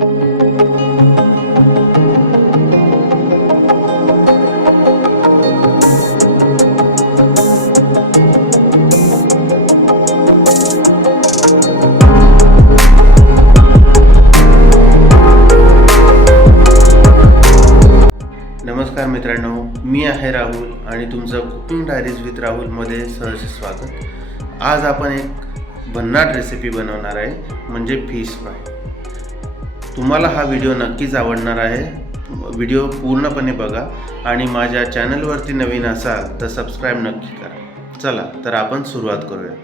नमस्कार मित्रांनो, मी आहे राहुल आणि तुमचं कुकिंग डायरीज विथ राहुलमध्ये सहर्ष स्वागत। आज आपण एक भन्नाट रेसिपी बनवणार आहे, म्हणजे फिश फ्राय। तुम्हाला हा व्हिडिओ नक्कीच आवडणार आहे। व्हिडिओ पूर्णपणे बघा आणि माझ्या चॅनलवरती नवीन असाल तर सबस्क्राईब नक्की करा। चला तर आपण सुरुवात करूया।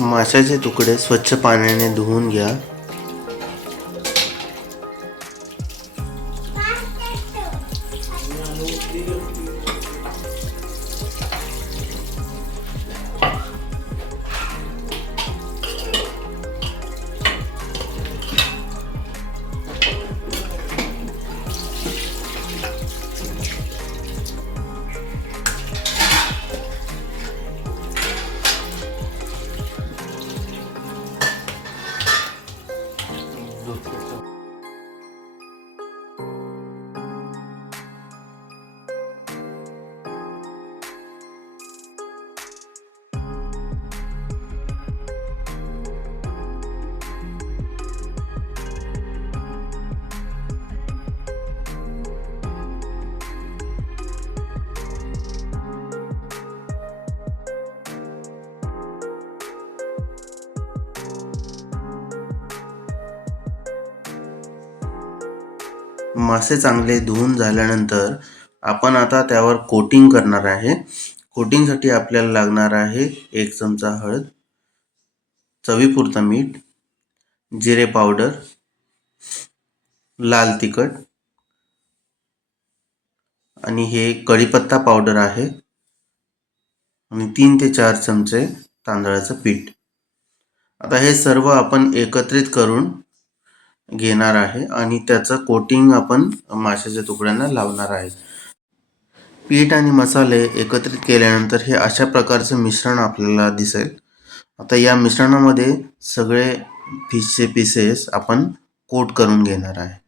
माशाचे तुकडे स्वच्छ पाण्याने धुवून घ्या। मासे चांगले धुवून झाल्यानंतर आपण आता त्यावर कोटिंग करणार आहे। कोटिंगसाठी आपल्याला लागणार आहे 1 चमचा हळद, चवीपुरता मीठ, जिरे पावडर, लाल तिखट आणि हे कढीपत्ता पावडर आहे आणि 3 ते 4 चमचे तांदळाचं पीठ। आता हे सर्व आपण एकत्रित करून घेणार आहे आणि त्याचं कोटिंग आपण माशाच्या तुकड्यांना लावणार आहे। पीठ आणि मसाले एकत्रित केल्यानंतर हे अशा प्रकारचे मिश्रण आपल्याला दिसेल। आता या मिश्रणामध्ये सगळे फिशचे पीसेस आपण कोट करून घेणार आहे।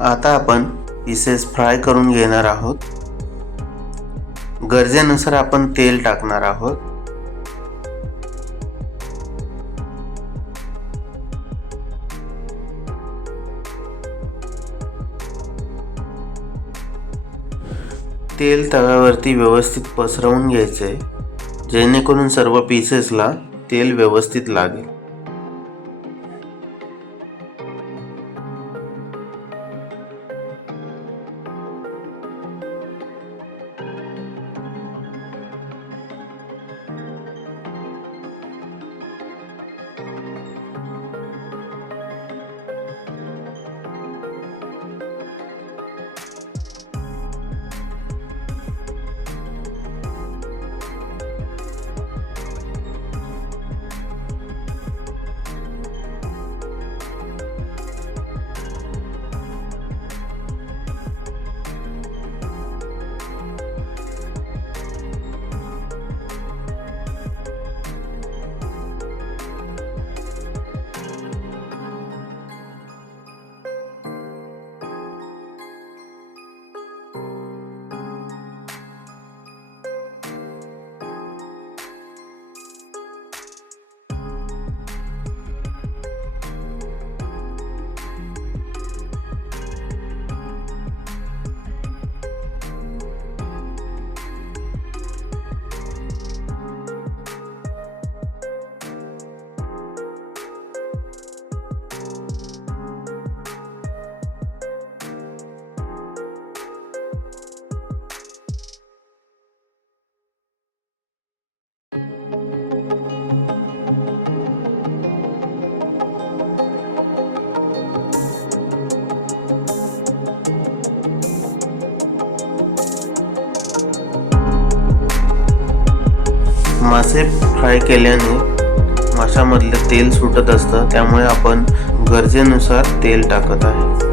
आता आपण पीसेस फ्राय करून घेणार आहोत. गरजेनुसार आपण तेल टाकणार आहोत. तेल तव्यावरती व्यवस्थित पसरवून घ्यायचे, जेणेकरून सर्व पीसेसला तेल व्यवस्थित लागेल. मासे फ्राय केल्याने माशामधले तेल सुटत असतं, त्यामुळे आपण गरजेनुसार तेल टाकत आहे.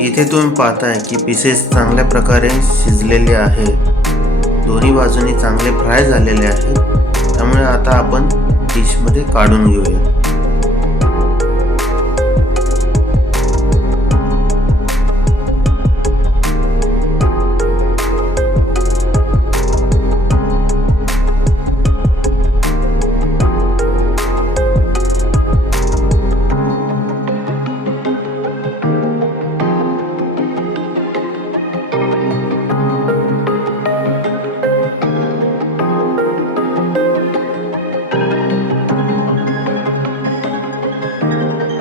इथे तुम्ही पाहताय की पीसेस चांगल्या प्रकारे शिजलेले आहेत, दोन्ही बाजूनी चांगले फ्राय झालेले आहेत. त्यामुळे आता आपण डिशमध्ये काढून घेऊया.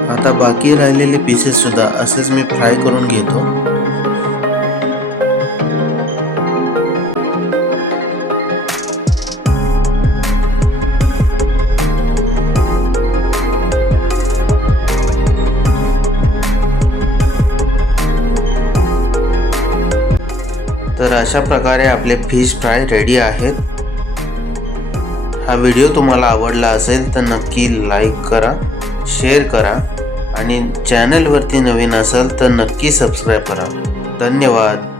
आता बाकी राहिलेले पीसेस सुद्धा असेच मी फ्राय करून घेतो. तर अशा प्रकारे आपले फिश फ्राय रेडी आहेत. हा व्हिडिओ तुम्हाला आवडला असेल तर नक्की लाईक करा, शेअर करा आणि चॅनलवरती नवीन असाल तर नक्की सबस्क्राईब करा. धन्यवाद.